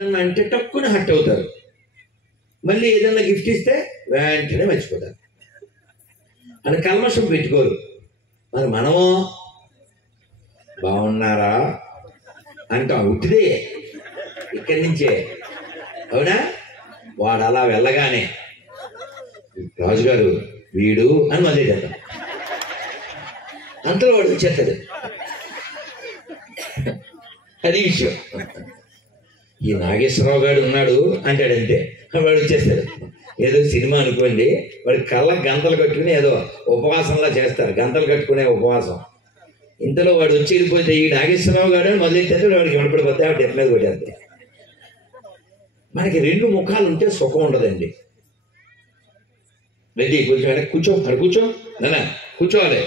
అంటే టక్కున హట్ అవుతారు. మళ్ళీ ఏదన్నా గిఫ్ట్ ఇస్తే వెంటనే మర్చిపోతారు. అని కల్మషం పెట్టుకోరు. మరి మనము బాగున్నారా అంటాం ఉట్టిదే ఇక్కడి నుంచే. అవునా? వాడు అలా వెళ్ళగానే రాజుగారు వీడు అని మొదలెడతాం. అంతలో వాడు వచ్చేస్తాడు. అది విషయం. ఈ నాగేశ్వరరావు గారు ఉన్నాడు అంటాడంటే వాడు వచ్చేస్తాడు. ఏదో సినిమా అనుకోండి, వాడి కళ్ళకు గంతలు కట్టుకుని ఏదో ఉపవాసంలా చేస్తారు, గంతలు కట్టుకునే ఉపవాసం. ఇంతలో వాడు వచ్చి వెళ్ళిపోతే ఈ నాగేశ్వరరావు గారు మొదలెట్టేస్తే వాడికి వినపడిపోతే ఆవిడ ఎట్లా కొట్టేస్తే. మనకి రెండు ముఖాలు ఉంటే సుఖం ఉండదండి. రెడ్డి కొంచెం వెనక్కి కూర్చో, అక్కడ కూర్చో, నాన్న కూర్చోవాలి.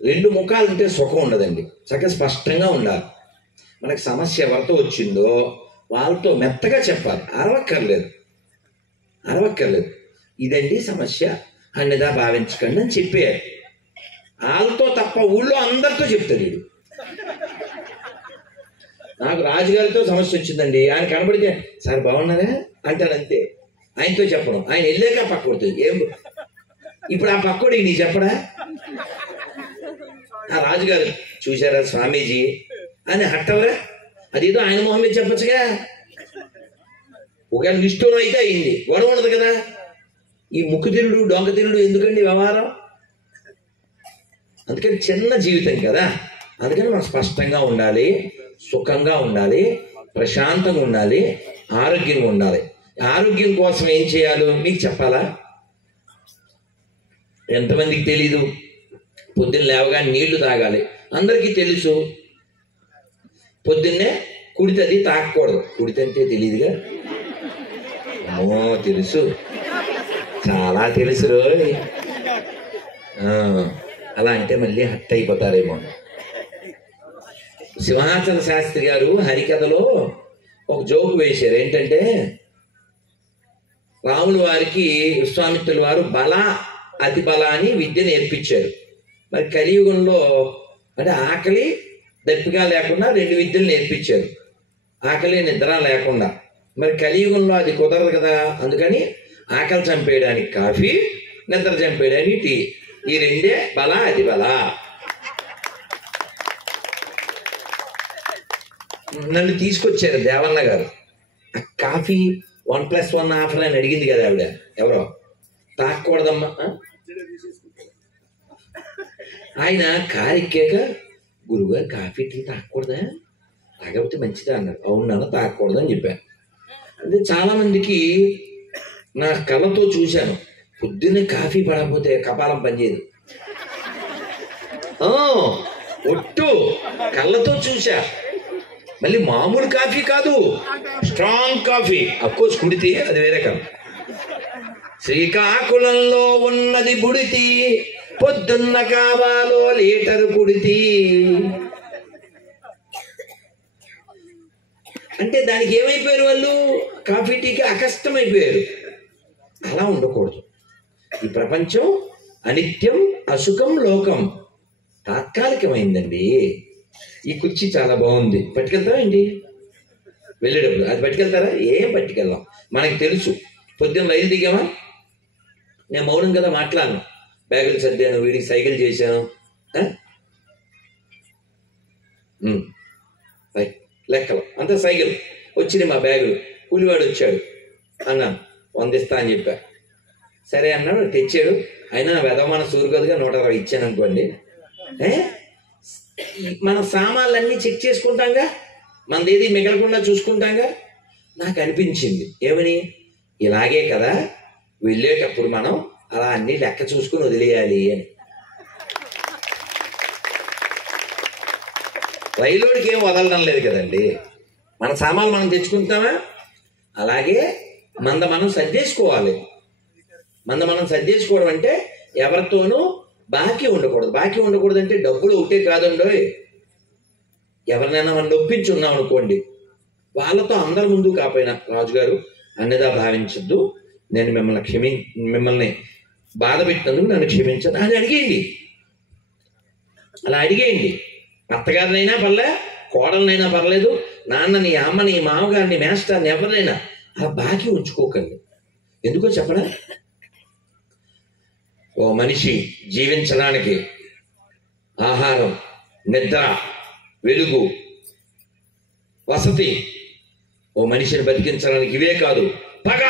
రెండు ముఖాలు ఉంటే సుఖం ఉండదండి. చక్కగా స్పష్టంగా ఉండాలి. మనకి సమస్య ఎవరితో వచ్చిందో వాళ్ళతో మెత్తగా చెప్పాలి. అరవక్కర్లేదు. ఇదండి సమస్య అన్నదా భావించకండి అని చెప్పారు. వాళ్ళతో తప్ప ఊళ్ళో అందరితో చెప్తాడు వీడు. నాకు రాజుగారితో సమస్య వచ్చిందండి, ఆయన కనబడితే సార్ బాగున్నారా అంటాడు అంతే. ఆయనతో చెప్పడం, ఆయన వెళ్ళాక పక్క కొడుతుంది. ఏం ఇప్పుడు ఆ పక్కోడికి నీ చెప్పడా? ఆ రాజుగారు చూశారా స్వామీజీ అని హట్టవరా? అదేదో ఆయన మొహం మీద చెప్పచ్చుగా. ఒకవేళ నిష్ఠూరం అయితే అయింది, గొడవ ఉండదు కదా. ఈ ముక్కుతిరుడు డొంకతిరుడు ఎందుకండి వ్యవహారం? అందుకని చిన్న జీవితం కదా. అందుకని మనం స్పష్టంగా ఉండాలి, సుఖంగా ఉండాలి, ప్రశాంతంగా ఉండాలి, ఆరోగ్యంగా ఉండాలి. ఆరోగ్యం కోసం ఏం చేయాలో మీకు చెప్పాలా? ఎంతమందికి తెలీదు? పొద్దున్న లేవగా నీళ్లు తాగాలి, అందరికీ తెలుసు. పొద్దున్నే కుడితది తాగకూడదు. కుడితంటే తెలియదుగా. అమ్మో తెలుసు, చాలా తెలుసు రోయ్. అలా అంటే మళ్ళీ హట్ అయిపోతారేమో. సింహాచల శాస్త్రి గారు హరికథలో ఒక జోకు వేశారు. ఏంటంటే రాముల వారికి విశ్వామిత్రుల వారు బల అతి బల అని విద్య నేర్పించారు. మరి కలియుగంలో అంటే ఆకలి దప్పిక లేకుండా రెండు విద్యలు నేర్పించారు. ఆకలి నిద్ర లేకుండా. మరి కలియుగంలో అది కుదరదు కదా. అందుకని ఆకలి చంపేయడానికి కాఫీ, నిద్ర చంపేయడానికి టీ, ఈ రెండే బల అతి బల. నన్ను తీసుకొచ్చారు దేవన్న గారు. కాఫీ 1+1 ఆఫర్ అని అడిగింది కదా ఆవిడ. ఎవరో తాగకూడదమ్మా. ఆయన కారు ఎక్కాక గురువుగారు కాఫీ టీ తాగకూడదా? తాగకపోతే మంచిదా అన్నారు. అవునా, తాగకూడదని చెప్పాను. అంటే చాలా మందికి నా కళ్ళతో చూశాను, పొద్దున్నే కాఫీ పడకపోతే కపాలం పనిచేయదు. ఒట్టు కళ్ళతో చూశా. మళ్ళీ మామూలు కాఫీ కాదు, స్ట్రాంగ్ కాఫీ. అఫ్కోర్స్ కుడితి అది వేరే కాదు. శ్రీకాకుళంలో ఉన్నది బుడితి, పొద్దున్న కావాలో లీటరు కుడితి. అంటే దానికి ఏమైపోయారు వాళ్ళు? కాఫీ టీకి అకష్టమైపోయారు. అలా ఉండకూడదు. ఈ ప్రపంచం అనిత్యం, అసుఖం, లోకం తాత్కాలికమైందండి. ఈ కుర్చీ చాలా బాగుంది, పట్టుకెళ్తావా ఏంటి? వెళ్ళేటప్పుడు అది పట్టుకెళ్తారా? ఏం పట్టుకెళ్ళాం. మనకి తెలుసు. పొద్దున్న రైలు దిగామా, నేను మౌనం కదా మాట్లాడను. బ్యాగులు సర్దాను, వీడికి సైకిల్ చేశాను, లెక్కలు అంతా సైకిల్ వచ్చింది. మా బ్యాగులు కూలివాడు వచ్చాడు అన్నాను, 100 ఇస్తా అని చెప్పా. సరే అన్నాడు, తెచ్చాడు. అయినా వెధమాన సూరుగదుగా 120 ఇచ్చాను అనుకోండి. మన సామాన్లన్నీ చెక్ చేసుకుంటాంగా, మనదేది మిగలకుండా చూసుకుంటాంగా. నాకు అనిపించింది ఏమని, ఇలాగే కదా వెళ్ళేటప్పుడు మనం అలా అన్ని లెక్క చూసుకుని వదిలేయాలి అని. రైలోడికి ఏం వదలడం లేదు కదండి. మన సామాన్లు మనం తెచ్చుకుంటామా, అలాగే మనం సర్దేసుకోవాలి. మనం సర్దేసుకోవడం అంటే ఎవరితోనూ బాకీ ఉండకూడదు. బాకీ ఉండకూడదు అంటే డబ్బులు ఒకటే కాదండోయ్. ఎవరినైనా మనం నొప్పించున్నాం అనుకోండి, వాళ్ళతో అందరి ముందు కాపోయినా రాజుగారు అన్నదా భావించద్దు, నేను మిమ్మల్ని బాధ పెట్టినందుకు నన్ను క్షమించదు అని అడిగేయండి. అలా అడిగేయండి. అత్తగారినైనా పర్లే, కోడలనైనా పర్లేదు, నాన్నని, అమ్మని, మామగారిని, మేస్టర్ని, ఎవరినైనా అలా బాకీ ఉంచుకోకండి. ఎందుకో చెప్పనా? ఓ మనిషి జీవించడానికి ఆహారం, నిద్ర, వెలుగు, వసతి, ఓ మనిషిని బతికించడానికి ఇవే కాదు, పగ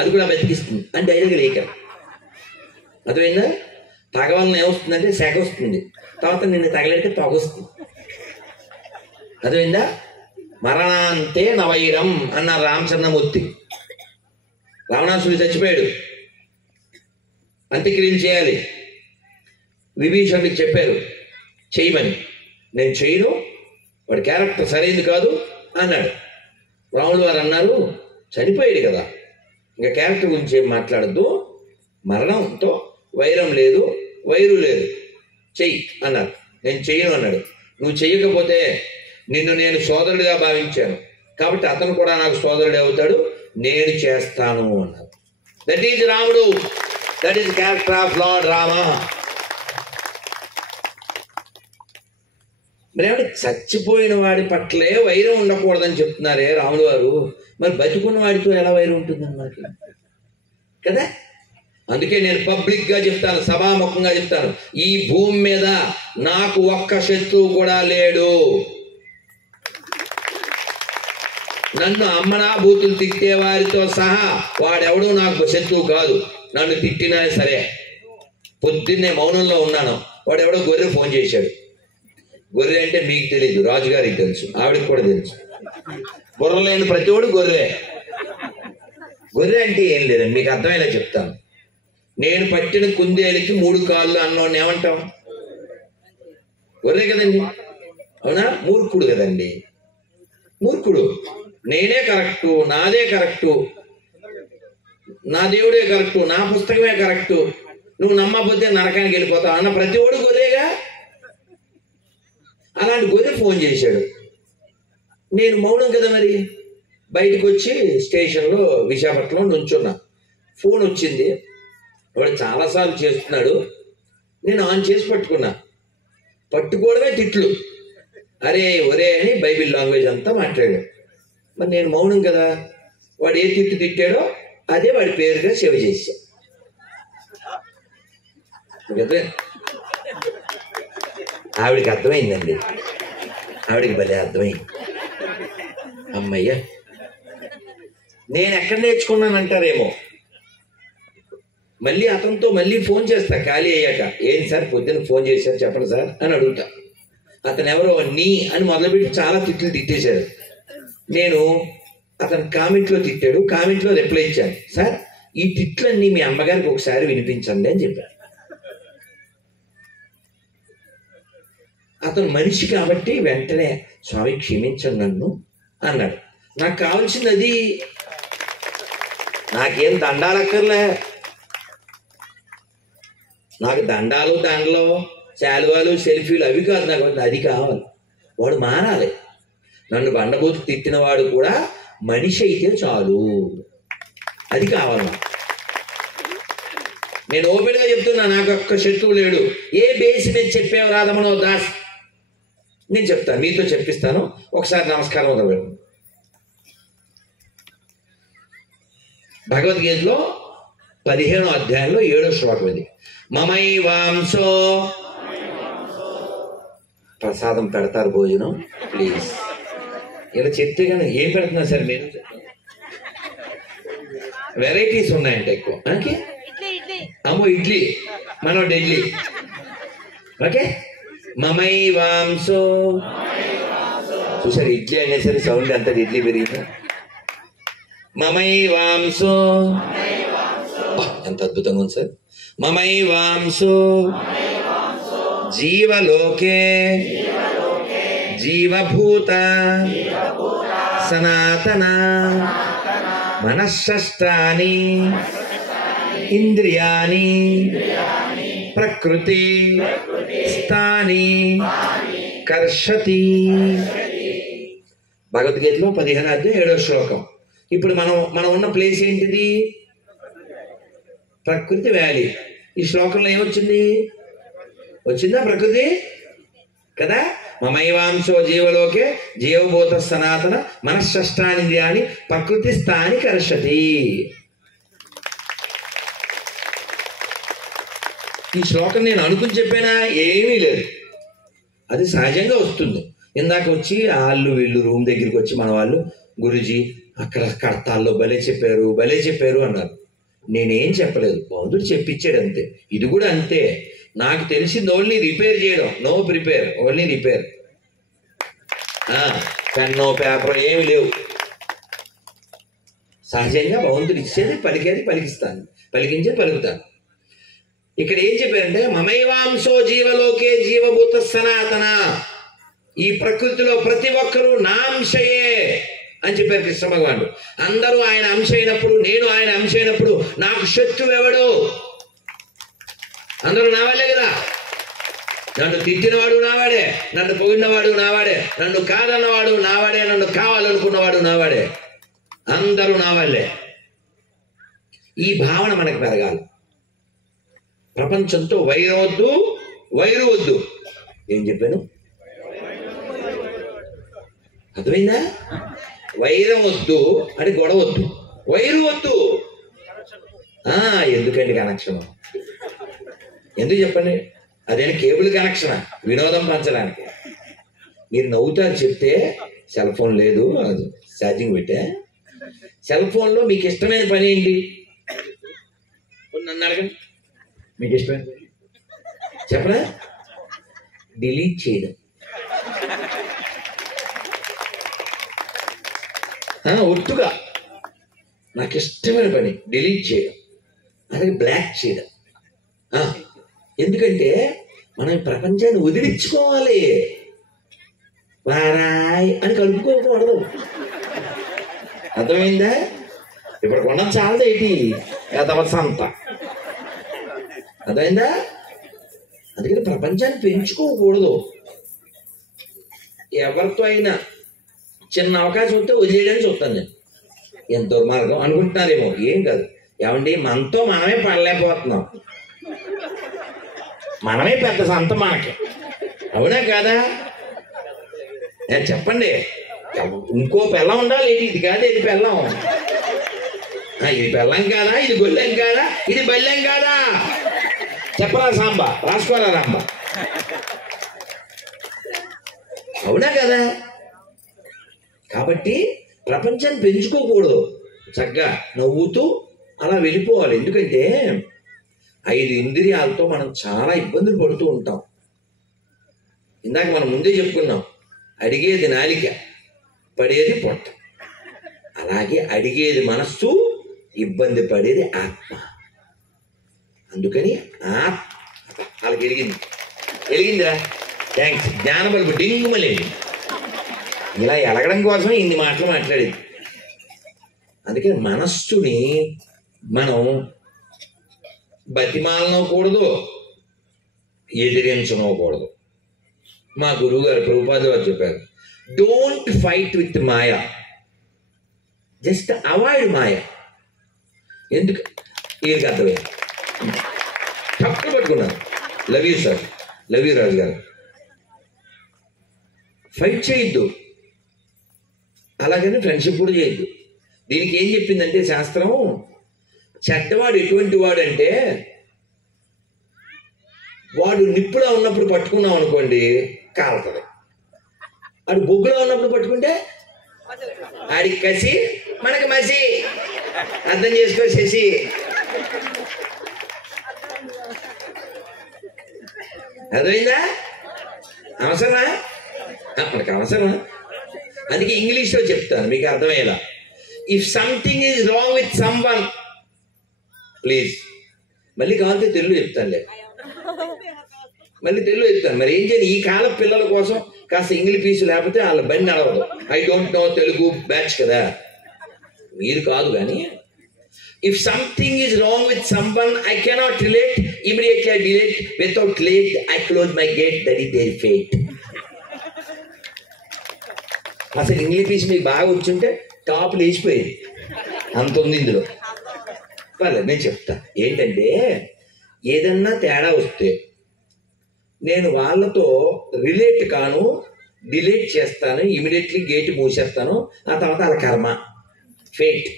అది కూడా బతికిస్తుంది అని డైరెక్ట్గా లేక. అర్థమైందా? పగ వలన ఏమొస్తుందంటే సెగ వస్తుంది, తర్వాత నిన్ను తగలేడితే పొగ వస్తుంది. అర్థమైందా? మరణాంతే నవైరం అన్నారు రామచంద్రమూర్తి. రావణాసుడు చచ్చిపోయాడు, అంత్యక్రియలు చేయాలి. విభీషణుడికి చెప్పారు చేయమని. నేను చేయను, వాడి క్యారెక్టర్ సరైనది కాదు అన్నాడు. రాముడు వారు అన్నారు, చనిపోయాడు కదా, ఇంకా క్యారెక్టర్ గురించి ఏం మాట్లాడద్దు, మరణంతో వైరం లేదు, వైరు లేదు, చెయ్యి అన్నారు. నేను చెయ్యను అన్నాడు. నువ్వు చెయ్యకపోతే నిన్ను నేను సోదరుడిగా భావించాను కాబట్టి అతను కూడా నాకు సోదరుడే అవుతాడు, నేను చేస్తాను అన్నారు. దట్ ఈజ్ రాముడు, that is character of lord Rama. మరేమిటి చచ్చిపోయిన వాడి పట్లే వైరం ఉండకూడదని చెప్తున్నారే రాముడు వారు, మరి బతికున్న వాడితో ఎలా వైరం ఉంటుందని మనకి కదా? అందుకే నేను పబ్లిక్ గా చెప్తాను, సభాముఖంగా చెప్తాను, ఈ భూమి మీద నాకు ఒక్క శత్రువు కూడా లేడు. నన్ను అమ్మనా బూతులు తిట్టే వారితో సహా వాడెవడూ నాకు శత్రువు కాదు. నన్ను తిట్టినా సరే, పొద్దున్నే మౌనంలో ఉన్నాను, వాడెవడో గొర్రె ఫోన్ చేశాడు. గొర్రె అంటే మీకు తెలియదు, రాజుగారికి తెలుసు, ఆవిడకి కూడా తెలుసు. బుర్ర లేని ప్రతివాడు గొర్రె. గొర్రె అంటే ఏం లేదండి, మీకు అర్థమయ్యేలా చెప్తాను. నేను పట్టిన కుందేలికి 3 కాళ్ళు అన్నోడిని ఏమంటాం? గొర్రె కదండి, అవునా? మూర్ఖుడు కదండి, మూర్ఖుడు. నేనే కరెక్టు, నాదే కరెక్టు, నా దేవుడే కరెక్టు, నా పుస్తకమే కరెక్టు, నువ్వు నమ్మకపోతే నరకానికి వెళ్ళిపోతావు అన్న ప్రతివాడు గొర్రెగా. అలాంటి గొర్రె ఫోన్ చేశాడు. నేను మౌనం కదా, మరి బయటకు వచ్చి స్టేషన్లో విశాఖపట్నంలో నుంచున్నా. ఫోన్ వచ్చింది, వాడు చాలాసార్లు చేస్తున్నాడు. నేను ఆన్ చేసి పట్టుకున్నా. పట్టుకోవడమే తిట్లు, అరే ఒరే అని బైబిల్ లాంగ్వేజ్ అంతా మాట్లాడాడు. మరి నేను మౌనం కదా, వాడు ఏ తిట్టు తిట్టాడో అదే వాడి పేరుగా సేవ చేశా. ఆవిడికి అర్థమైందండి, ఆవిడికి భలే అర్థమైంది. అమ్మయ్య, నేను ఎక్కడ నేర్చుకున్నానంటారేమో. మళ్ళీ అతనితో మళ్ళీ ఫోన్ చేస్తా ఖాళీ అయ్యాక. ఏంటి సార్ పొద్దున్న ఫోన్ చేశారు చెప్పండి సార్ అని అడుగుతా. అతను ఎవరో నీ అని మొదలుపెట్టి చాలా తిట్లు తిట్టేశాడు. నేను అతను కామెంట్లో తిట్టాడు, కామెంట్లో రిప్లై ఇచ్చాను, సార్ ఈ తిట్లన్నీ మీ అమ్మగారికి ఒకసారి వినిపించండి అని చెప్పాను. అతను మనిషి కాబట్టి వెంటనే స్వామి క్షమించండి నన్ను అన్నాడు. నాకు కావాల్సింది అది, నాకేం దండాలక్కర్లే. నాకు దండాలు, దండలు, శాలువాలు, సెల్ఫీలు అవి కాదు నాకు, అది కావాలి. వాడు మారాలి. నన్ను బండబూతు తిట్టిన వాడు కూడా మనిషి అయితే చాలు, అది కావాలి. నేను ఓపెన్గా చెప్తున్నా, నాకు ఒక్క శత్రువు లేడు. ఏ బేసి మీద చెప్పావు రాధమనో దాస్? నేను చెప్తాను, మీతో చెప్పిస్తాను. ఒకసారి నమస్కారం వదలబెట్టు. భగవద్గీతలో 15వ అధ్యాయంలో 7వ శ్లోకం ఇది. మమైవాంసో, ప్రసాదం పెడతారు, భోజనం ప్లీజ్. ఇలా చెప్తే కానీ ఏం పెడుతున్నారు సార్ మీరు? వెరైటీస్ ఉన్నాయంటే ఎక్కువ. ఓకే అమ్మో ఇడ్లీ, మనోడు ఇడ్లీ. ఓకే మమైవాంసో, చూసారు ఇడ్లీ అనేసరి సౌండ్ అంతా ఇడ్లీ పెరిగిందా? మమైవాంసో, ఎంత అద్భుతంగా ఉంది సార్. మమైవాంసో జీవలోకే జీవభూత సనాతన మనఃషష్టాని ఇంద్రియాని ప్రకృతి స్థాని కర్షతి. భగవద్గీతలో 15వ అధ్యాయం 7వ శ్లోకం. ఇప్పుడు మనం ఉన్న ప్లేస్ ఏంటిది? ప్రకృతి వ్యాలీ. ఈ శ్లోకంలో ఏమొచ్చింది? వచ్చిందా ప్రకృతి? కదా. మమైవాంశో జీవలోకే జీవభూత సనాతన మనఃషష్టానింద్రియాణి ప్రకృతి స్థాని కర్షతి. ఈ శ్లోకం నేను అనుకుని చెప్పానా? ఏమీ లేదు, అది సహజంగా వస్తుంది. ఇందాక వచ్చి వాళ్ళు వీళ్ళు రూమ్ దగ్గరికి వచ్చి మన వాళ్ళు, గురుజీ అక్కడ కడతాల్లో భలే చెప్పారు అన్నారు. నేనేం చెప్పలేదు, బౌద్ధుడు చెప్పించాడు అంతే. ఇది కూడా అంతే. నాకు తెలిసింది ఓన్లీ రిపేర్ చేయడం, నో ప్రిపేర్, ఓన్లీ రిపేర్. పెన్నో పేపర్ ఏమి లేవు. సహజంగా భగవంతుడు ఇచ్చేది పలికేది పలికిస్తాను, పలికించేది పలుకుతాను. ఇక్కడ ఏం చెప్పారంటే మమైవాంశో జీవలోకే జీవభూత సనాతన, ఈ ప్రకృతిలో ప్రతి ఒక్కరూ నా అంశయే అని చెప్పారు కృష్ణ భగవానుడు. అందరూ ఆయన అంశ అయినప్పుడు, నేను ఆయన అంశ అయినప్పుడు నాకు శత్రువు ఎవడు? అందరూ నావాళ్ళే కదా. నన్ను తిట్టినవాడు నావాడే, నన్ను పొగిడినవాడు నావాడే, నన్ను కాదన్నవాడు నావాడే, నన్ను కావాలనుకున్నవాడు నావాడే, అందరూ నావాళ్ళే. ఈ భావన మనకు పెరగాలి. ప్రపంచంతో వైరం వద్దు, వైరు వద్దు. ఏం చెప్పాను? అర్థమైందా? వైరం వద్దు అంటే గొడవ వద్దు, వైరు వద్దు. ఎందుకండి కనెక్షన్? ఎందుకు చెప్పండి? అదేనా కేబుల్ కనెక్షనా? వినోదం పంచడానికి. మీరు నవ్వుతారు చెప్తే. సెల్ ఫోన్ లేదు, అది ఛార్జింగ్ పెట్టా. సెల్ ఫోన్లో మీకు ఇష్టమైన పని ఏంటి? నన్ను అడగండి, మీకు ఇష్టమైన చెప్పరా? డిలీట్ చేయడం. ఒట్టుగా నాకు ఇష్టమైన పని డిలీట్ చేయడం, అలాగే బ్లాక్ చేయడం. ఎందుకంటే మనం ప్రపంచాన్ని వదిలించుకోవాలి. వారాయ్ అని కలుపుకోకూడదు. అర్థమైందా? ఇప్పుడు కొన్న చాలదు ఏంటి అంత. అర్థమైందా? అందుకని ప్రపంచాన్ని పెంచుకోకూడదు. ఎవరితో అయినా చిన్న అవకాశం వస్తే వదిలేయడానికి చూస్తాను నేను. ఎంత దుర్మార్గం అనుకుంటున్నారేమో. ఏం కాదు. ఏమండి, మనతో మనమే పడలేకపోతున్నాం. మనమే పెద్ద సంత మనకి. అవునా కాదా? చెప్పండి. ఇంకో పెళ్ళం ఉండాలి. ఇది కాదు, ఇది పెళ్ళం. ఇది పెళ్ళం కాదా? ఇది గొల్లెం కాదా? ఇది బల్లెం కాదా? చెప్పరా సాంబా, రాసుకోరా రాంబా. అవునా కదా? కాబట్టి ప్రపంచాన్ని పెంచుకోకూడదు. చక్కగా నవ్వుతూ అలా వెళ్ళిపోవాలి. ఎందుకంటే 5 ఇంద్రియాలతో మనం చాలా ఇబ్బందులు పడుతూ ఉంటాం. ఇందాక మనం ముందే చెప్పుకున్నాం, అడిగేది నాలిక, పడేది పొట్ట. అలాగే అడిగేది మనస్సు, ఇబ్బంది పడేది ఆత్మ. అందుకని వాళ్ళకి వెలిగిందిరా, థ్యాంక్స్. జ్ఞాన బల్బు డింగుమలేదు. ఇలా ఎలగడం కోసం ఇన్ని మాటలు మాట్లాడేది. అందుకని మనస్సుని మనం బతిమాలనకూడదు, ఎదిరించనకూడదు. మా గురువు గారు ప్రభుపాద వారు చెప్పారు, don't fight with maya, just avoid maya. ఎందుకు? వీరికి అర్థమైంది. తప్పు పట్టుకున్నాను. Love you sir, love you Raju గారు. ఫైట్ చేయొద్దు, అలాగని ఫ్రెండ్షిప్ కూడా చేయొద్దు. దీనికి ఏం చెప్పిందంటే శాస్త్రం, చెడ్డవాడు ఎటువంటి వాడు అంటే, వాడు నిప్పులో ఉన్నప్పుడు పట్టుకున్నాం అనుకోండి కాలుతుంది. వాడు బొగ్గులో ఉన్నప్పుడు పట్టుకుంటే ఆడికి కసి, మనకి మసి. అర్థం చేసుకో శశి. అర్థమైందా? అవసరమా? మనకి అవసరమా? అందుకే ఇంగ్లీష్లో చెప్తాను మీకు అర్థమయ్యేలా. If something is wrong with someone, please. మళ్ళీ కావాలంటే తెలుగు చెప్తానులే, మళ్ళీ తెలుగు చెప్తాను. మరి ఏం చేయాలి? ఈ కాలం పిల్లల కోసం కాస్త ఇంగ్లీష్ పీసు లేకపోతే వాళ్ళ బండి నడవదు. I don't know Telugu batch కదా, మీరు కాదు. కానీ if something is wrong with someone, I cannot relate, immediately I delete, without late I close my gate, that is their fate. అసలు ఇంగ్లీష్ పీస్ మీకు బాగా వచ్చుంటే టాప్ లేచిపోయేది. అంత ఉంది ఇందులో. పర్లేదు, నేను చెప్తా. ఏంటంటే ఏదన్నా తేడా వస్తే నేను వాళ్ళతో రిలేట్ కాను, డిలీట్ చేస్తాను, ఇమీడియట్లీ గేట్ మూసేస్తాను. ఆ తర్వాత వాళ్ళ కర్మ, ఫేట్.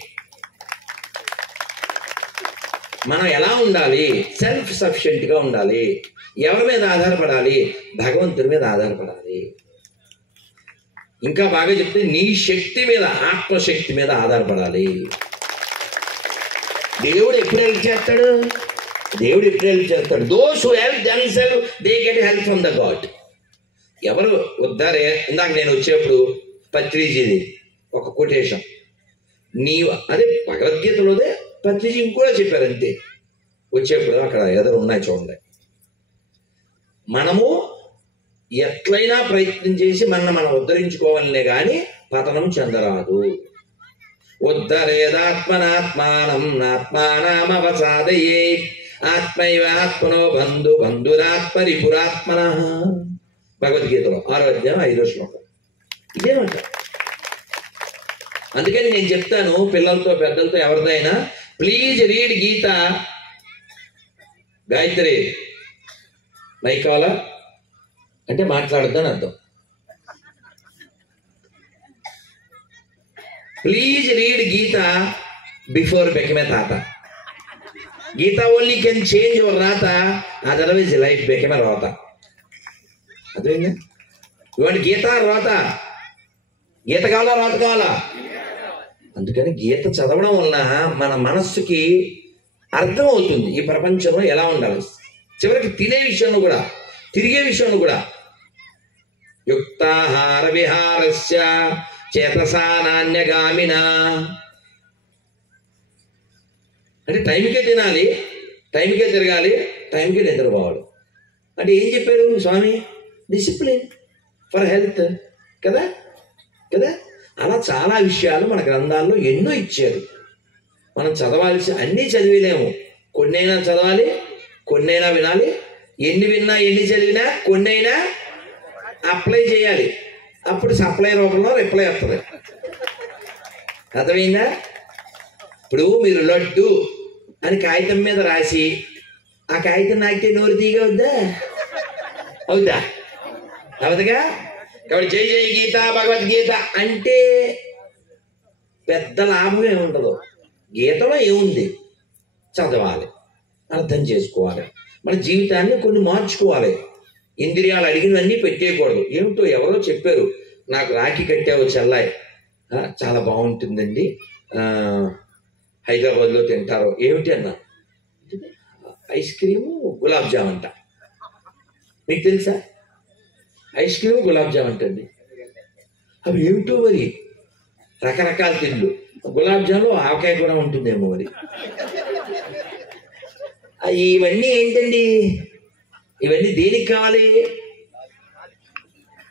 మనం ఎలా ఉండాలి? సెల్ఫ్ సఫిషియెంట్గా ఉండాలి. ఎవరి మీద ఆధారపడాలి? భగవంతుడి మీద ఆధారపడాలి. ఇంకా బాగా చెప్తే నీ శక్తి మీద, ఆత్మశక్తి మీద ఆధారపడాలి. దేవుడు ఎప్పుడు హెల్ప్ చేస్తాడు? దేవుడు ఎప్పుడు హెల్ప్ చేస్తాడు? Those who help themselves they get help from the God. ఎవరు వద్దారే, ఇందాక నేను వచ్చేప్పుడు పత్రిజీది ఒక కొటేషన్, నీవు అదే భగవద్గీతలోదే పత్రిజీ కూడా చెప్పారు అంతే. వచ్చేప్పుడు అక్కడ ఎదురు ఉన్నాయి చూడండి. మనము ఎట్లయినా ప్రయత్నం చేసి మనం ఉద్ధరించుకోవాలనే కానీ పతనం చెందరాదు. ఉద్ధరేదాత్మనాత్మానం నాత్మానామవసాదయే ఆత్మైవాత్మనో బంధు బంధురాత్మరిపురాత్మన. భగవద్గీతలో 6వ అధ్యాయం 5వ శ్లోకం ఇదేమంట. అందుకని నేను చెప్తాను పిల్లలతో పెద్దలతో ఎవరిదైనా, please read Gita. Gayatri mike కావాలా అంటే మాట్లాడద్దని అర్థం. Please read Gita before become a తాత. Gita only can change your రాత, అదర్వైజ్ లైఫ్ become a రోత. అదేంగా ఇవాళ గీత రోత, గీత కావాలా రోత కావాలా? అందుకని గీత చదవడం వలన మన మనస్సుకి అర్థం అవుతుంది ఈ ప్రపంచంలో ఎలా ఉండాలి. చివరికి తినే విషయంలో కూడా, తిరిగే విషయంలో కూడా. యుక్తాహార విహారస్య చేతసా నాన్యగామిన. అంటే టైంకే తినాలి, టైంకే తిరగాలి, టైంకే నిద్రపోవాలి. అంటే ఏం చెప్పారు స్వామి? డిసిప్లిన్ ఫర్ హెల్త్ కదా కదా. అలా చాలా విషయాలు మన గ్రంథాల్లో ఎన్నో ఇచ్చారు. మనం చదవాల్సి అన్నీ చదివేలేము. కొన్నైనా చదవాలి, కొన్నైనా వినాలి. ఎన్ని విన్నా ఎన్ని చదివినా కొన్నైనా అప్లై చేయాలి. అప్పుడు సప్లై రూపంలో రిప్లై వస్తుంది. అర్థమైందా? ఇప్పుడు మీరు లడ్డు అని కాగితం మీద రాసి ఆ కాగితం నాకితే నోరు తీగా వద్దా? అవుద్దా? అవదుగా. కాబట్టి జై జై గీత భగవద్గీత అంటే పెద్ద లాభం ఏముండదు. గీతలో ఏముంది? చదవాలి, అర్థం చేసుకోవాలి, మన జీవితాన్ని కొన్ని మార్చుకోవాలి. ఇంద్రియాలు అడిగినవన్నీ పెట్టేయకూడదు. ఏమిటో ఎవరో చెప్పారు నాకు, రాఖీ కట్టావు చెల్లాయి, చాలా బాగుంటుందండి, హైదరాబాద్లో తింటారు. ఏమిటి అన్నా? ఐస్ క్రీము గులాబ్ జామ్ అంట. మీకు తెలుసా? ఐస్ క్రీము గులాబ్ జామ్ అంటండి. అవి ఏమిటో మరి, రకరకాల తిండ్లు. గులాబ్ జామ్లో ఆవకాయ కూడా ఉంటుందేమో మరి. ఇవన్నీ ఏంటండి? ఇవన్నీ దేనికి కావాలి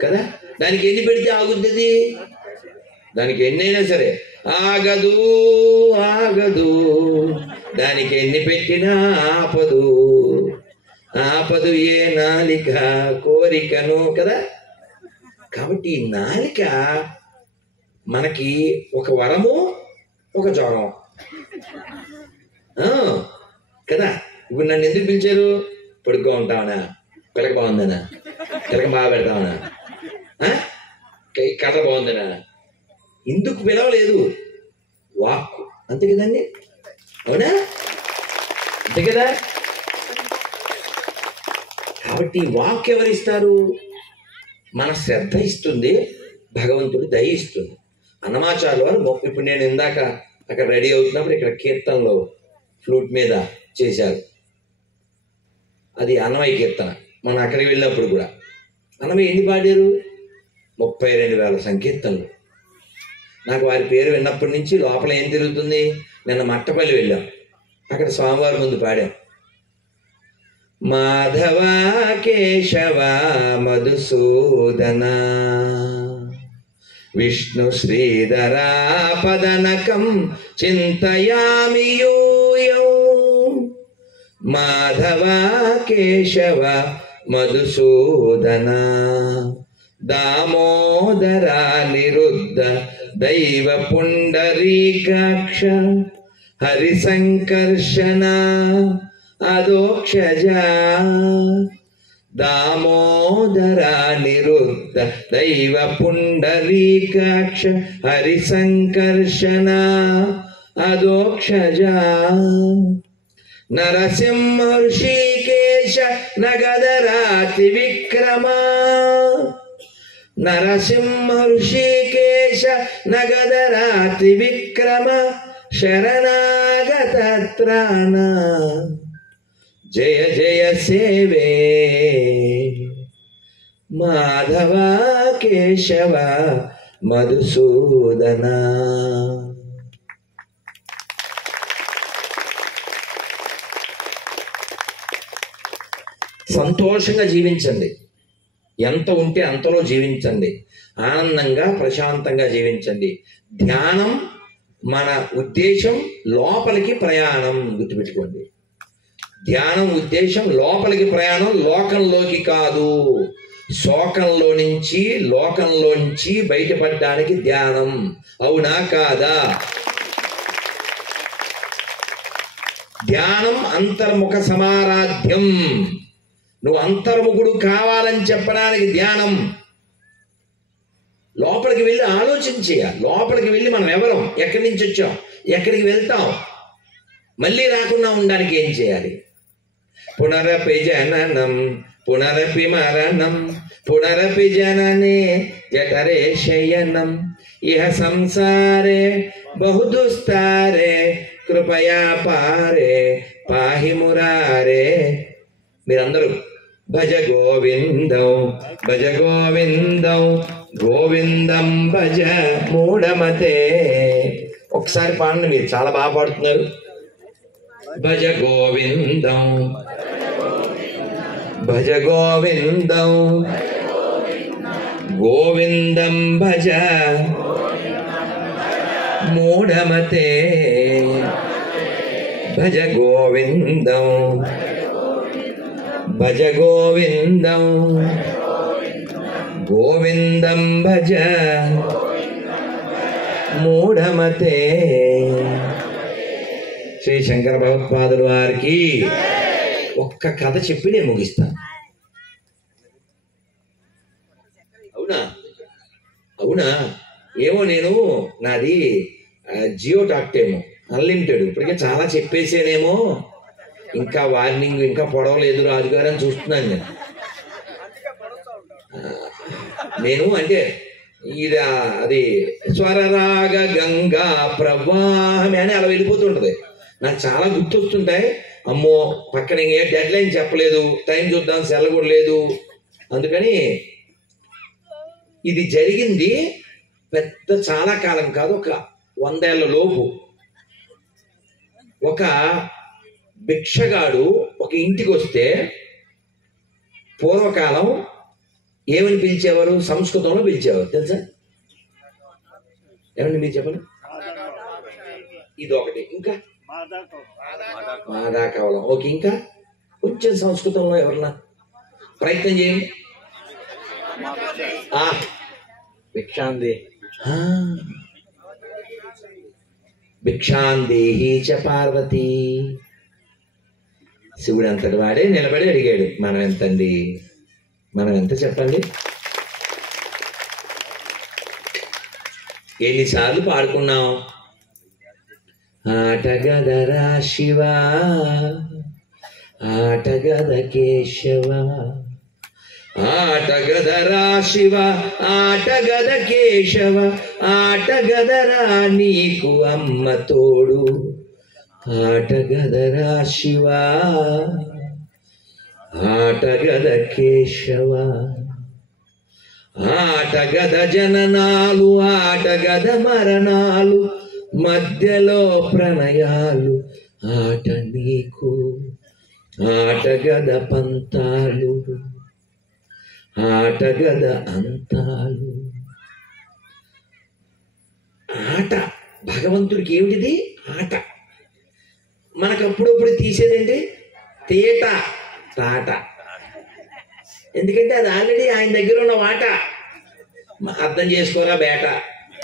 కదా? దానికి ఎన్ని పెడితే ఆగుతుంది? దానికి ఎన్నైనా సరే ఆగదు ఆగదు, దానికి ఎన్ని పెట్టినా ఆపదు, ఆపదు ఏ నాలిక కోరికను కదా. కాబట్టి ఈ నాలిక మనకి ఒక వరము, ఒక జ్వరం కదా. ఇప్పుడు నన్ను ఎందుకు పిలిచారు? పొడుగ్గా ఉంటావనా, పిలక బాగుందనా, పిలక బాగా పెడతావనా, కథ బాగుందనా? ఎందుకు పిలవలేదు? వాక్కు అంతే కదండి, అవునా? అంతే కదా. కాబట్టి వాక్ ఎవరిస్తారు? మన శ్రద్ధ ఇస్తుంది, భగవంతుడు దయ ఇస్తుంది. అన్నమాచార్యుల వారు ఇప్పుడు నేను ఇందాక అక్కడ రెడీ అవుతున్నప్పుడు ఇక్కడ కీర్తనలో ఫ్లూట్ మీద చేశారు. అది అన్నమయ్య కీర్తన. మనం అక్కడికి వెళ్ళినప్పుడు కూడా అన్నమయ్య ఎన్ని పాడారు? 32,000 సంకీర్తనలు. నాకు వారి పేరు విన్నప్పటి నుంచి లోపల ఏం తిరుగుతుంది? నిన్న మట్టపల్లి వెళ్ళాం, అక్కడ స్వామివారి ముందు పాడాం. మాధవ కేశవ మధుసూదన విష్ణు శ్రీధరా పదనకం చింతయామి యూయం. మాధవ కేశవ మధుసూదన దామోదర నిరుద్ధ దైవ పుండరీకాక్ష హరిసంకర్షణ అదోక్షజ దామోదర నిరుద్ధ దైవ పుండరీకాక్ష హరిసంకర్షణ అదోక్షజ నరసింహ ఋషికేశ నగదరాతి విక్రమ నరసింహ ఋషికేశ నగదరాతి విక్రమ శరణాగత త్రాణ జయ జయ సేవే మాధవ కేశవ మధుసూదన. సంతోషంగా జీవించండి, ఎంత ఉంటే అంతలో జీవించండి, ఆనందంగా ప్రశాంతంగా జీవించండి. ధ్యానం మన ఉద్దేశం లోపలికి ప్రయాణం, గుర్తుపెట్టుకోండి. ధ్యానం ఉద్దేశం లోపలికి ప్రయాణం, లోకంలోకి కాదు. శోకంలో నుంచి లోకంలోంచి బయటపడడానికి ధ్యానం. అవునా కాదా? ధ్యానం అంతర్ముఖ సమారాధ్యం. నువ్వు అంతర్ముఖుడు కావాలని చెప్పడానికి ధ్యానం. లోపలికి వెళ్ళి ఆలోచించేయాలి. లోపలికి వెళ్ళి మనం ఎవరం, ఎక్కడి నుంచి వచ్చాం, ఎక్కడికి వెళ్తాం, మళ్ళీ రాకుండా ఉండడానికి ఏం చేయాలి? పునరపి జననం పునరపి మరణం పునరపి జననే జఠరే శయనం ఇహ సంసారే బహుదుస్తారే కృపయా పారే పాహి మురారే. మీరందరూ భజ గోవిందం భజ గోవిందం గోవిందం భజ మూఢమతే. ఒకసారి పాడండి, మీరు చాలా బాగా పాడుతున్నారు. భజ గోవిందం భజ గోవిందం గోవిందం భజ మూఢమతే. భజ గోవిందం భజ గోవిందం గోవిందం భజ మూఢమతే. శ్రీ శంకర భగవత్పాదుల వారికి ఒక్క కథ చెప్పి నేను ముగిస్తాను. అవునా అవునా ఏమో, నేను నాది జియో టాక్ ఏమో అన్లిమిటెడ్, ఇప్పటికే చాలా చెప్పేసేనేమో, ఇంకా వార్నింగ్ ఇంకా పొడవలేదు రాజుగారు అని చూస్తున్నాను నేను అంటే ఇది అది స్వరరాగ గంగా ప్రవాహమే అని అలా వెళ్ళిపోతుంటది. నాకు చాలా గుర్తొస్తుంటాయి. అమ్మో పక్కన ఏ డెడ్ లైన్ చెప్పలేదు, టైం చూద్దాం సెల కూడా లేదు. అందుకని ఇది జరిగింది పెద్ద చాలా కాలం కాదు, ఒక 100 ఏళ్ల లోపు. ఒక భిక్షగాడు ఒక ఇంటికి వస్తే పూర్వకాలం ఏమని పిలిచేవారు? సంస్కృతంలో పిలిచేవారు, తెలుసా? ఏమండి మీరు చెప్పండి. ఇది ఒకటి, ఇంకా మాదా కవలం. ఓకే, ఇంకా కొంచెం సంస్కృతంలో ఎవరన్నా ప్రయత్నం చేయండి. భిక్షాందే భిక్షాందేహి చ పార్వతి. శివుడు అంతటి వాడే నిలబడి అడిగాడు, మనం ఎంతండి, మనం ఎంత చెప్పండి? ఎన్నిసార్లు పాడుకున్నాం? ఆటగదరా శివ ఆటగద కేశవ ఆటగదరా శివ ఆటగద కేశవ ఆటగదరా నీకు అమ్మ తోడు ఆటగదరా శివ ఆటగద కేశవ ఆటగద జననాలు ఆటగద మరణాలు మధ్యలో ప్రణయాలు ఆట నీకు ఆటగద పంతాలు ఆటగద అంతాలు. ఆట భగవంతుడికి ఏమిటిది? ఆట. మనకు అప్పుడప్పుడు తీసేదేంటి? తేట తాట. ఎందుకంటే అది ఆల్రెడీ ఆయన దగ్గర ఉన్న వాట. అర్థం చేసుకోరా బేట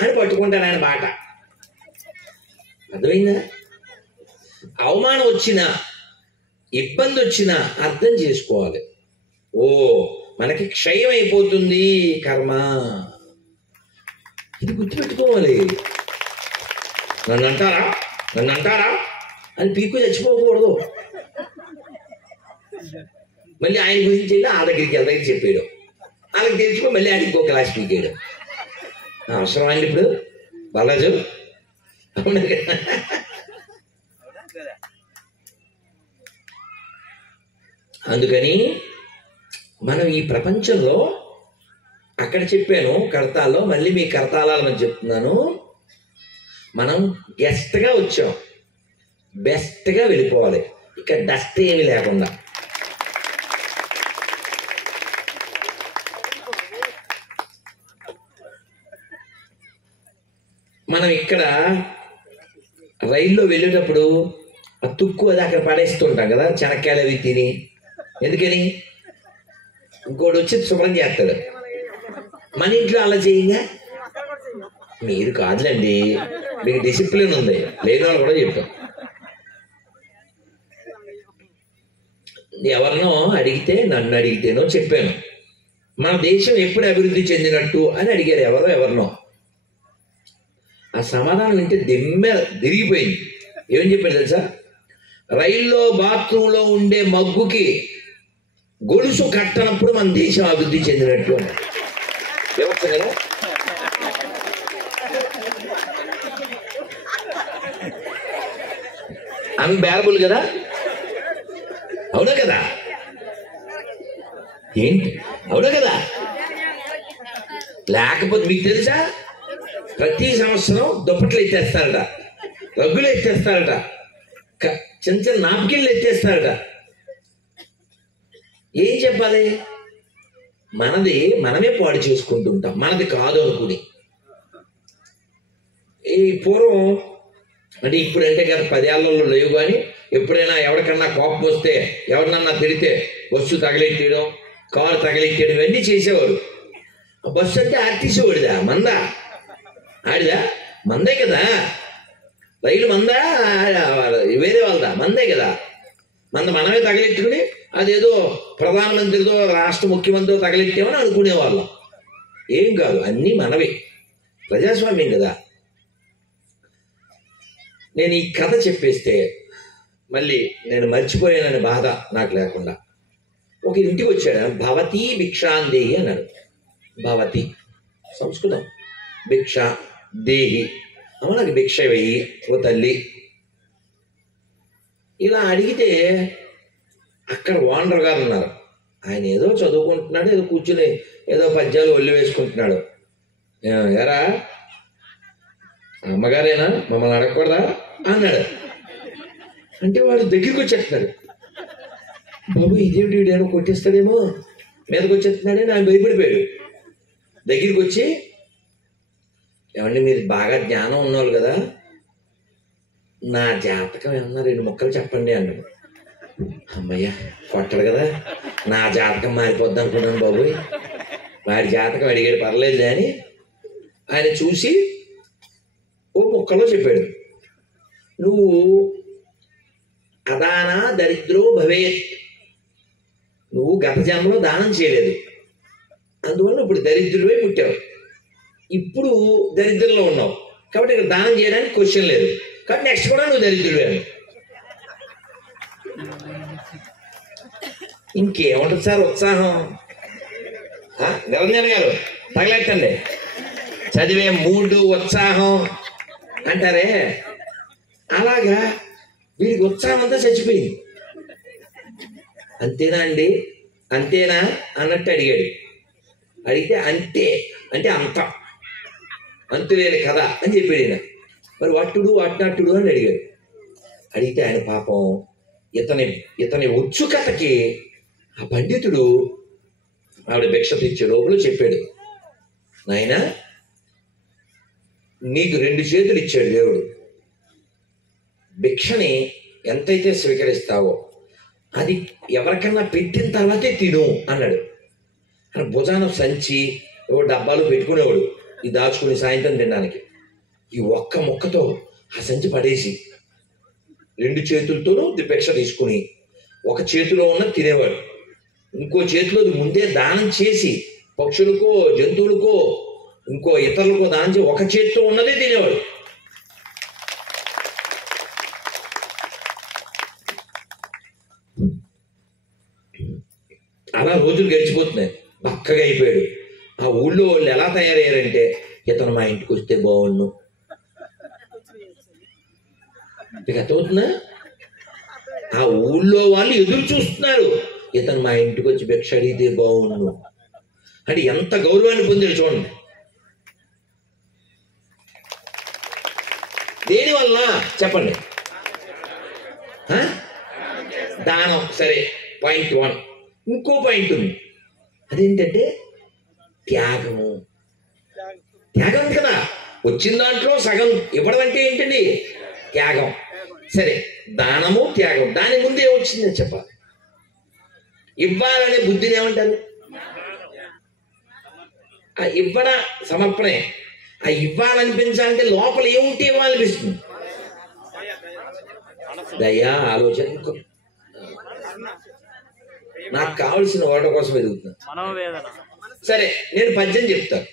అని పట్టుకుంటాను ఆయన బాట. అర్థమైందా? అవమానం వచ్చినా ఇబ్బంది వచ్చినా అర్థం చేసుకోవాలి. ఓ మనకి క్షయం అయిపోతుంది కర్మ. ఇది గుర్తుపెట్టుకోవాలి. నన్ను అంటారా అని పీక్కు చచ్చిపోకూడదు. మళ్ళీ ఆయన గురించి వెళ్ళి ఆ దగ్గరికి చెప్పేయడం, వాళ్ళకి తెలిసిపో మళ్ళీ ఆయనకి ఇంకో క్లాస్ పీకేయడం. అవసరం అండి ఇప్పుడు బాలాజు? అవునా కదా? అందుకని మనం ఈ ప్రపంచంలో, అక్కడ చెప్పాను కర్తాల్లో, మళ్ళీ మీ కర్తాలలో మనం చెప్తున్నాను, మనం గెస్ట్గా వచ్చాం, బెస్ట్గా వెళ్ళిపోవాలి. ఇక్కడ డస్ట్ ఏమీ లేకుండా. మనం ఇక్కడ రైల్లో వెళ్ళేటప్పుడు ఆ తుక్కు అది అక్కడ పడేస్తుంటాం కదా, చెనక్కాయలు అవి తిని. ఎందుకని? ఇంకోటి వచ్చి శుభ్రం చేస్తాడు. మన ఇంట్లో అలా చేయంగా. మీరు కాదులేండి, మీకు డిసిప్లిన్ ఉంది, లేని వాళ్ళు కూడా చెప్తాం. ఎవరినో అడిగితే, నన్ను అడిగితేనో చెప్పాను, మన దేశం ఎప్పుడు అభివృద్ధి చెందినట్టు అని అడిగారు ఎవరినో. ఆ సమాధానం వింటే తిరిగిపోయింది. ఏమని చెప్పారు తెలుసా? రైల్లో బాత్రూంలో ఉండే మగ్గుకి గొలుసు కట్టనప్పుడు మన దేశం అభివృద్ధి చెందినట్టు అని. వ్యవస్థ కదా. ఆమె బేరబుల్ కదా, అవునా కదా? ఏంటి అవునా కదా? లేకపోతే మీకు తెలుసా, ప్రతి సంవత్సరం దుప్పట్లు ఎత్తేస్తారట, రగ్గులు ఎత్తేస్తారట, చిన్న చిన్న నాప్కిన్లు ఎత్తేస్తారట. ఏం చెప్పాలి? మనది మనమే పాడు చేసుకుంటుంటాం, మనది కాదు అనుకుని. ఈ పూర్వం అంటే ఇప్పుడంటే కదా 10 ఏళ్లలో లేవు, కానీ ఎప్పుడైనా ఎవరికన్నా కోపం వస్తే, ఎవరినన్నా తిడితే బస్సు తగలెట్టేయడం, కారు తగలెట్టేయడం ఇవన్నీ చేసేవారు. బస్సు అంటే ఆర్టీసీ వాడిదా మందా? ఆడిదా? మందే కదా. రైలు మందా వేరే వాళ్ళదా? మందే కదా. మనమే తగలెట్టుకుని అదేదో ప్రధానమంత్రితో రాష్ట్ర ముఖ్యమంత్రితో తగలెట్టామని అనుకునేవాళ్ళం. ఏం కాదు, అన్నీ మనవే, ప్రజాస్వామ్యం కదా. నేను ఈ కథ చెప్పేస్తే మళ్ళీ నేను మర్చిపోయానని బాధ నాకు లేకుండా. ఒక ఇంటికి వచ్చాడు, భవతి భిక్షాందేహి అన్నాడు. భవతి సంస్కృతం, భిక్ష దేహి, నాకు భిక్ష వెయ్యి ఓ తల్లి. ఇలా అడిగితే అక్కడ ఓనర్ గారు ఉన్నారు. ఆయన ఏదో చదువుకుంటున్నాడు, ఏదో కూర్చుని ఏదో పద్యాలు ఒళ్ళు వేసుకుంటున్నాడు. ఎరా అమ్మగారేనా, మమ్మల్ని అడగకూడదా అన్నాడు. అంటే వాడు దగ్గరికి వచ్చేస్తున్నాడు. బాబు ఇదేమిటి, వీడేమో కొట్టేస్తాడేమో, మీదకి వచ్చేస్తున్నాడని ఆయన భయపడిపోయాడు. దగ్గరికి వచ్చి, ఏమంటే మీరు బాగా జ్ఞానం ఉన్నవాళ్ళు కదా, నా జాతకం ఏమన్నా 2 ముక్కలు చెప్పండి అన్నాడు. అమ్మయ్య కొట్టడు కదా, నా జాతకం మారిపోద్ది అనుకున్నాను బాబోయ్. వాడి జాతకం అడిగాడు, పర్లేదు అని ఆయన చూసి ఓ ముక్కలో చెప్పాడు. నువ్వు అదానా దరిద్రో భవేత్, నువ్వు గత జన్మలో దానం చేయలేదు, అందువల్ల ఇప్పుడు దరిద్రుడివై పుట్టావు. ఇప్పుడు దరిద్రంలో ఉన్నావు కాబట్టి ఇక్కడ దానం చేయడానికి క్వశ్చన్ లేదు, కాబట్టి నెక్స్ట్ కూడా నువ్వు దరిద్రుడివే. ఇంకేముంటుంది సార్ ఉత్సాహం? నిరంజన్ గారు తగలెట్టండి, చదివే మూడు ఉత్సాహం అంటారే, అలాగా వీడికి ఉత్సాహం అంతా చచ్చిపోయింది. అంతేనా అండి, అంతేనా అన్నట్టు అడిగాడు. అడిగితే అంతే అంటే అంత, అంతులేని కథ అని చెప్పాడు ఆయన. మరి వట్టుడు అట్నట్టుడు అని అడిగాడు. అడిగితే ఆయన పాపం ఇతని ఉత్సుకతకి ఆ పండితుడు ఆవిడ భిక్ష తెచ్చే లోపల చెప్పాడు, నాయనా నీకు 2 చేతులు ఇచ్చాడు దేవుడు, భిక్షని ఎంతైతే స్వీకరిస్తావో అది ఎవరికన్నా పెట్టిన తర్వాతే తిను అన్నాడు. భుజాన సంచి డబ్బాలు పెట్టుకునేవాడు, ఇది దాచుకుని సాయంత్రం తినడానికి. ఈ ఒక్క ముక్కతో ఆ సంచి పడేసి 2 చేతులతోనూ భిక్ష తీసుకుని ఒక చేతిలో ఉన్న తినేవాడు. ఇంకో చేతిలో ముందే దానం చేసి పక్షులకో జంతువులకో ఇంకో ఇతరులకో దానం చేసి ఒక చేతితో ఉన్నదే తినేవాడు. అలా రోజులు గడిచిపోతున్నాయి. బక్కగా అయిపోయాడు. ఆ ఊళ్ళో వాళ్ళు ఎలా తయారయ్యారంటే, ఇతను మా ఇంటికి వస్తే బాగుండు. మీకు అర్థమవుతుందా? ఆ ఊళ్ళో వాళ్ళు ఎదురు చూస్తున్నారు, ఇతను మా ఇంటికి వచ్చి భిక్ష అడిగితే బాగుండు అంటే ఎంత గౌరవాన్ని పొందాడు చూడండి. దేనివల్ల చెప్పండి? దానం. సరే, పాయింట్ 1. ఇంకో పాయింట్ ఉంది, అదేంటంటే త్యాగము. త్యాగం కదా, వచ్చిన దాంట్లో సగం ఇవ్వడం అంటే ఏంటండి? త్యాగం. సరే, దానము త్యాగం, దాని ముందే వచ్చిందని చెప్పాలి. ఇవ్వాలనే బుద్ధిని ఏమంటారు? ఆ ఇవ్వడ సమర్పణే. ఆ ఇవ్వాలనిపించాలంటే లోపల ఏముంటే ఇవ్వాలనిపిస్తుంది? దయా, ఆలోచన. నాకు కావలసిన వాటి కోసం ఎదుగుతున్నాను. సరే, నేను పద్యం చెప్తాను.